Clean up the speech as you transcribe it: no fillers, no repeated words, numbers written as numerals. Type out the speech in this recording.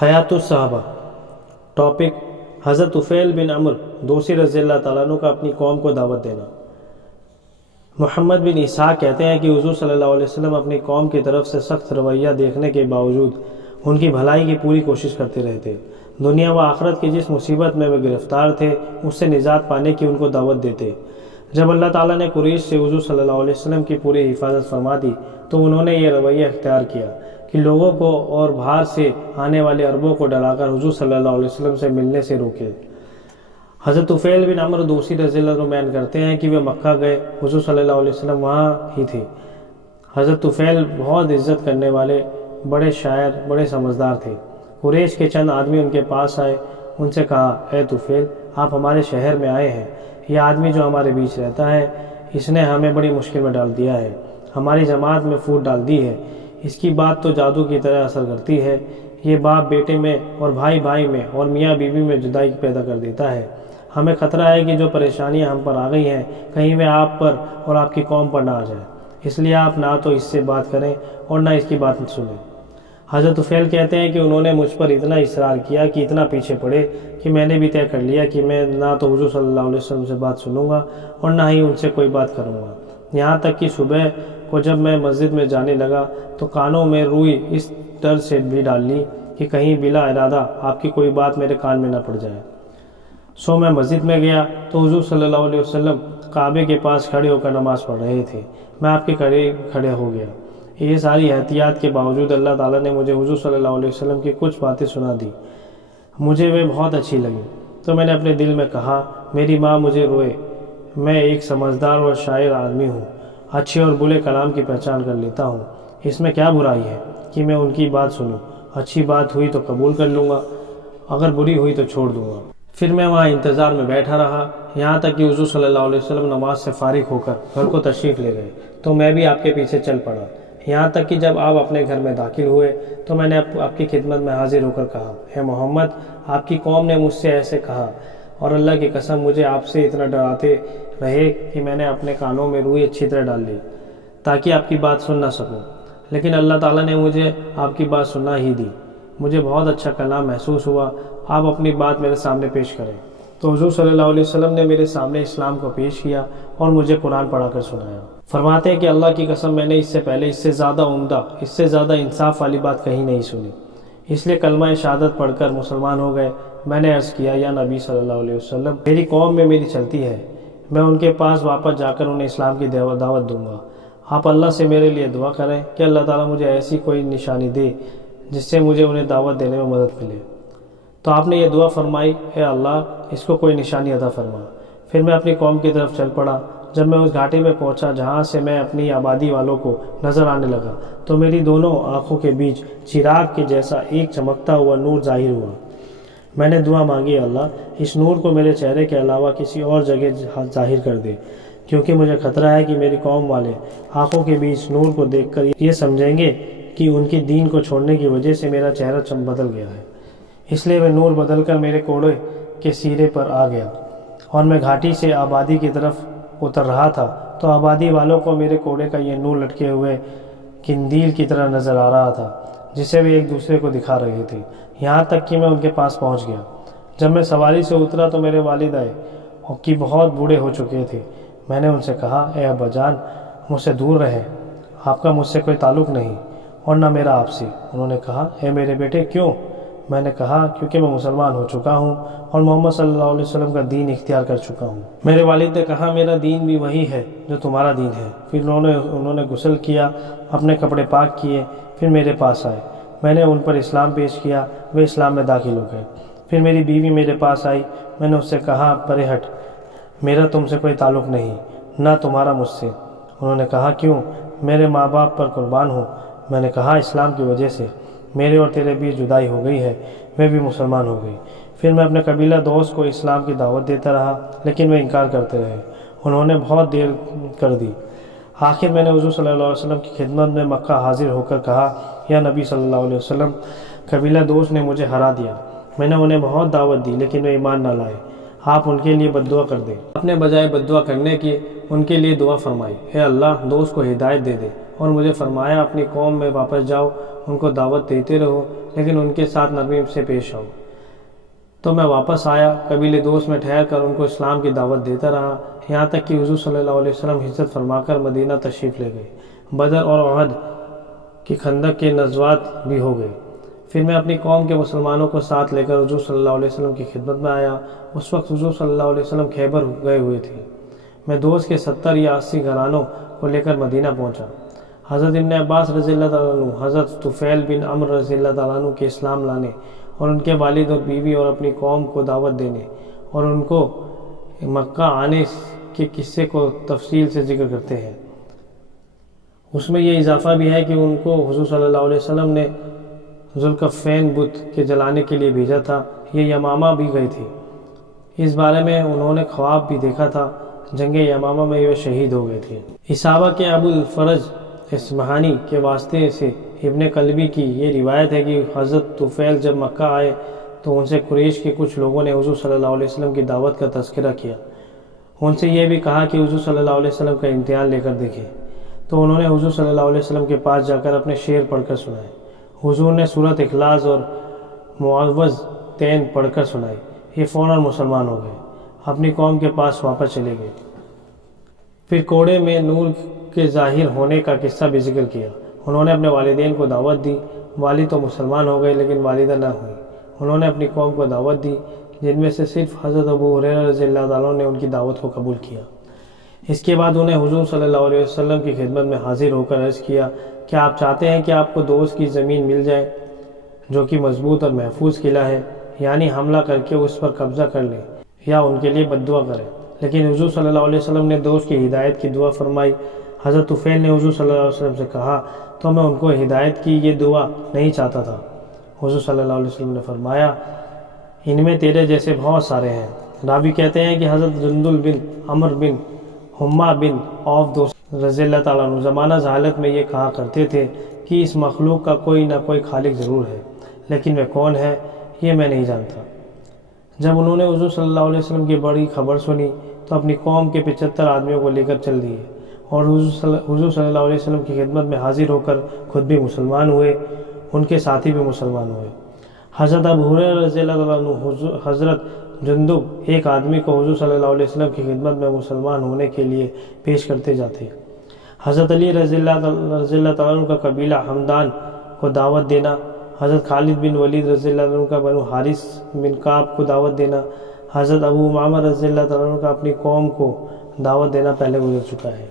हयात सहाबा। टॉपिक हज़रत तुफ़ैल बिन अम्र दोसी रज़ी अल्लाह ताला अन्हु का अपनी कौम को दावत देना। मोहम्मद बिन इसहाक़ कहते हैं कि हुज़ूर सल्लल्लाहु अलैहि वसल्लम अपनी कौम की तरफ से सख्त रवैया देखने के बावजूद उनकी भलाई की पूरी कोशिश करते रहे थे। दुनिया व आखिरत की जिस मुसीबत में वे गिरफ़्तार थे उससे निजात पाने की उनको दावत देते। जब अल्लाह ताला ने कुरैश से हुज़ूर सल्लल्लाहु अलैहि वसल्लम की पूरी हिफाजत फरमा दी तो उन्होंने ये रवैया इख्तियार किया कि लोगों को और बाहर से आने वाले अरबों को डराकर हुज़ूर सल्लल्लाहु अलैहि वसल्लम से मिलने से रोके। हज़रत तुफ़ैल बिन अम्र दोसी रज़ी अल्लाह अन्हु बयान करते हैं कि वे मक्का गए, हुज़ूर सल्लल्लाहु अलैहि वसल्लम वहाँ ही थे। हज़रत तुफ़ैल बहुत इज़्ज़त करने वाले बड़े शायर, बड़े समझदार थे। कुरैश के चंद आदमी उनके पास आए, उनसे कहा, ए तुफ़ैल, आप हमारे शहर में आए हैं। यह आदमी जो हमारे बीच रहता है इसने हमें बड़ी मुश्किल में डाल दिया है, हमारी जमात में फूट डाल दी है। इसकी बात तो जादू की तरह असर करती है। ये बाप बेटे में और भाई भाई में और मियाँ बीवी में जुदाई पैदा कर देता है। हमें ख़तरा है कि जो परेशानियां हम पर आ गई हैं कहीं वे आप पर और आपकी कौम पर ना आ जाए, इसलिए आप ना तो इससे बात करें और ना इसकी बात सुनें। हज़रत तुफ़ैल कहते हैं कि उन्होंने मुझ पर इतना इसरार किया कि इतना पीछे पड़े कि मैंने भी तय कर लिया कि मैं ना तो हुज़ूर सल्लल्लाहु अलैहि वसल्लम से बात सुनूंगा और ना ही उनसे कोई बात करूंगा। यहाँ तक कि सुबह को जब मैं मस्जिद में जाने लगा तो कानों में रुई इस डर से भी डाल ली कि कहीं बिला इरादा आपकी कोई बात मेरे कान में न पड़ जाए। सो मैं मस्जिद में गया तो हुज़ूर सल्लल्लाहु अलैहि वसल्लम काबे के पास खड़े होकर नमाज़ पढ़ रहे थे। मैं आपके खड़े हो गया। ये सारी एहतियात के बावजूद अल्लाह ताला ने मुझे हुज़ूर सल्लल्लाहु अलैहि वसल्लम की कुछ बातें सुना दी। मुझे वे बहुत अच्छी लगी तो मैंने अपने दिल में कहा, मेरी माँ मुझे रोए, मैं एक समझदार और शायर आदमी हूँ, अच्छे और बुरे कलाम की पहचान कर लेता हूँ। इसमें क्या बुराई है कि मैं उनकी बात सुनूं? अच्छी बात हुई तो कबूल कर लूँगा, अगर बुरी हुई तो छोड़ दूँगा। फिर मैं वहाँ इंतज़ार में बैठा रहा, यहाँ तक कि हुज़ूर सल्लल्लाहु अलैहि वसल्लम नमाज से फारिग होकर घर को तशरीफ़ ले गए तो मैं भी आपके पीछे चल पड़ा। यहाँ तक कि जब आप अपने घर में दाखिल हुए तो मैंने आपकी खिदमत में हाजिर होकर कहा, हे मोहम्मद, आपकी कौम ने मुझसे ऐसे कहा और अल्लाह की कसम मुझे आपसे इतना डराते रहे कि मैंने अपने कानों में रुई अच्छी तरह डाल ली ताकि आपकी बात सुन ना सकूं। लेकिन अल्लाह ताला ने मुझे आपकी बात सुना ही दी। मुझे बहुत अच्छा कलाम महसूस हुआ, आप अपनी बात मेरे सामने पेश करें। तो हुज़ूर सल्लल्लाहु अलैहि वसल्लम ने मेरे सामने इस्लाम को पेश किया और मुझे कुरान पढ़ाकर सुनाया। फरमाते हैं कि अल्लाह की कसम मैंने इससे पहले इससे ज़्यादा उम्दा, इससे ज़्यादा इंसाफ वाली बात कहीं नहीं सुनी, इसलिए कलमा शहादत पढ़कर मुसलमान हो गए। मैंने अर्ज़ किया, या नबी सल्लल्लाहु अलैहि वसल्लम, मेरी कौम में मेरी चलती है, मैं उनके पास वापस जाकर उन्हें इस्लाम की दावत दूंगा। आप अल्लाह से मेरे लिए दुआ करें कि अल्लाह ताला मुझे ऐसी कोई निशानी दे जिससे मुझे उन्हें दावत देने में मदद मिले। तो आपने ये दुआ फरमाई, हे अल्लाह, इसको कोई निशानी अता फरमा। फिर मैं अपनी कौम की तरफ चल पड़ा। जब मैं उस घाटी में पहुंचा जहां से मैं अपनी आबादी वालों को नज़र आने लगा तो मेरी दोनों आँखों के बीच चिराग के जैसा एक चमकता हुआ नूर जाहिर हुआ। मैंने दुआ मांगी, अल्लाह, इस नूर को मेरे चेहरे के अलावा किसी और जगह जाहिर कर दे, क्योंकि मुझे खतरा है कि मेरी कौम वाले आँखों के बीच नूर को देखकर ये समझेंगे कि उनके दीन को छोड़ने की वजह से मेरा चेहरा बदल गया है। इसलिए वह नूर बदलकर मेरे कोड़े के सिरे पर आ गया और मैं घाटी से आबादी की तरफ उतर रहा था तो आबादी वालों को मेरे कोड़े का ये नूर लटके हुए किंदील की तरह नज़र आ रहा था जिसे वे एक दूसरे को दिखा रहे थे। यहाँ तक कि मैं उनके पास पहुँच गया। जब मैं सवारी से उतरा तो मेरे वालिद आए कि बहुत बूढ़े हो चुके थे। मैंने उनसे कहा, ए अब्बाजान, मुझसे दूर रहें, आपका मुझसे कोई ताल्लुक़ नहीं और ना मेरा आपसे। उन्होंने कहा, ए मेरे बेटे, क्यों? मैंने कहा, क्योंकि मैं मुसलमान हो चुका हूँ और मोहम्मद सल्लल्लाहु अलैहि वसल्लम का दीन इख्तियार कर चुका हूँ। मेरे वालिद ने कहा, मेरा दीन भी वही है जो तुम्हारा दीन है। फिर उन्होंने गुस्ल किया, अपने कपड़े पाक किए, फिर मेरे पास आए। मैंने उन पर इस्लाम पेश किया, वे इस्लाम में दाखिल हो गए। फिर मेरी बीवी मेरे पास आई। मैंने उससे कहा, परे हट, मेरा तुमसे कोई ताल्लुक़ नहीं, ना तुम्हारा मुझसे। उन्होंने कहा, क्यों? मेरे माँ बाप पर कुर्बान हूँ। मैंने कहा, इस्लाम की वजह से मेरे और तेरे बीच जुदाई हो गई है, मैं भी मुसलमान हो गई। फिर मैं अपने कबीला दोस्त को इस्लाम की दावत देता रहा लेकिन वे इनकार करते रहे। उन्होंने बहुत देर कर दी। आखिर मैंने हुज़ूर सल्लल्लाहु अलैहि वसल्लम की खिदमत में मक्का हाजिर होकर कहा, या नबी सल्लल्लाहु अलैहि वसल्लम, कबीला दोस्त ने मुझे हरा दिया। मैंने उन्हें बहुत दावत दी लेकिन वे ईमान न लाए। आप उनके लिए बद्दुआ कर दें। अपने बजाय बद्दुआ करने की उनके लिए दुआ फरमाई, हे अल्लाह, दोस्त को हिदायत दे दे اور مجھے فرمایا اپنی قوم میں واپس جاؤ، ان کو دعوت دیتے رہو، لیکن ان کے ساتھ نرمی سے پیش آؤ۔ تو میں واپس آیا، قبیلے دوست میں ٹھہر کر ان کو اسلام کی دعوت دیتا رہا، یہاں تک کہ حضور صلی اللہ علیہ وسلم ہجرت فرما کر مدینہ تشریف لے گئے۔ بدر اور احد کی خندق کے نزوات بھی ہو گئے۔ پھر میں اپنی قوم کے مسلمانوں کو ساتھ لے کر حضور صلی اللہ علیہ وسلم کی خدمت میں آیا۔ اس وقت حضور صلی اللہ علیہ وسلم خیبر گئے ہوئے تھے۔ میں دوست کے 70 یا 80 گھرانوں کو لے کر مدینہ پہنچا۔ حضرت ابن عباس رضی اللہ تعالیٰ عنہ، حضرت طفیل بن عمر رضی اللہ تعالیٰ عنہ کے اسلام لانے اور ان کے والد اور بیوی اور اپنی قوم کو دعوت دینے اور ان کو مکہ آنے کے قصے کو تفصیل سے ذکر کرتے ہیں۔ اس میں یہ اضافہ بھی ہے کہ ان کو حضور صلی اللہ علیہ وسلم نے ذوالکفین بت کے جلانے کے لیے بھیجا تھا۔ یہ یمامہ بھی گئے تھے۔ اس بارے میں انہوں نے خواب بھی دیکھا تھا۔ جنگ یمامہ میں وہ شہید ہو گئے تھے۔ اصابہ کے ابو الفرج اصبہانی کے واسطے سے ابن قلبی کی یہ روایت ہے کہ حضرت طفیل جب مکہ آئے تو ان سے قریش کے کچھ لوگوں نے حضور صلی اللہ علیہ وسلم کی دعوت کا تذکرہ کیا۔ ان سے یہ بھی کہا کہ حضور صلی اللہ علیہ وسلم کا امتحان لے کر دیکھیں، تو انہوں نے حضور صلی اللہ علیہ وسلم کے پاس جا کر اپنے شعر پڑھ کر سنائے۔ حضور نے سورۃ اخلاص اور معوذتین پڑھ کر سنائی۔ یہ فوراً مسلمان ہو گئے، اپنی قوم کے پاس واپس چلے گئے۔ پھر کوڑے میں نور کے ظاہر ہونے کا قصہ بھی ذکر کیا۔ انہوں نے اپنے والدین کو دعوت دی۔ والد تو مسلمان ہو گئے لیکن والدہ نہ ہوئی۔ انہوں نے اپنی قوم کو دعوت دی، جن میں سے صرف حضرت ابو ہریرہ رضی اللہ تعالیٰ نے ان کی دعوت کو قبول کیا۔ اس کے بعد انہیں حضور صلی اللہ علیہ وسلم کی خدمت میں حاضر ہو کر عرض کیا کہ آپ چاہتے ہیں کہ آپ کو دوست کی زمین مل جائے جو کہ مضبوط اور محفوظ قلعہ ہے، یعنی حملہ کر کے اس پر قبضہ کر لیں یا ان کے لیے بد دعا کریں۔ لیکن حضور صلی اللہ علیہ وسلم نے دوست کی ہدایت کی دعا فرمائی۔ حضرت طفیل نے حضور صلی اللہ علیہ وسلم سے کہا تو میں ان کو ہدایت کی یہ دعا نہیں چاہتا تھا۔ حضور صلی اللہ علیہ وسلم نے فرمایا ان میں تیرے جیسے بہت سارے ہیں۔ راوی کہتے ہیں کہ حضرت جندل بن عمر بن حمہ بن عوف دوست رضی اللہ تعالیٰ عنہ زمانہ جہالت میں یہ کہا کرتے تھے کہ اس مخلوق کا کوئی نہ کوئی خالق ضرور ہے، لیکن وہ کون ہے یہ میں نہیں جانتا۔ جب انہوں نے حضور صلی اللہ علیہ وسلم کی بڑی خبر سنی تو اپنی قوم کے 75 آدمیوں کو لے کر چل دیے اور حضور صلی اللہ علیہ وسلم کی خدمت میں حاضر ہو کر خود بھی مسلمان ہوئے، ان کے ساتھی بھی مسلمان ہوئے۔ حضرت ابو ہریرہ رضی اللہ تعالیٰ عنہ حضرت جندب ایک آدمی کو حضور صلی اللہ علیہ وسلم کی خدمت میں مسلمان ہونے کے لیے پیش کرتے جاتے۔ حضرت علی رضی اللہ تعالیٰ عنہ کا قبیلہ حمدان کو دعوت دینا، حضرت خالد بن ولید رضی اللہ عنہ کا بنو حارث بن کعب کو دعوت دینا، حضرت ابو امامہ رضی اللہ تعالیٰ عنہ کا اپنی قوم کو دعوت دینا پہلے گزر چکا ہے۔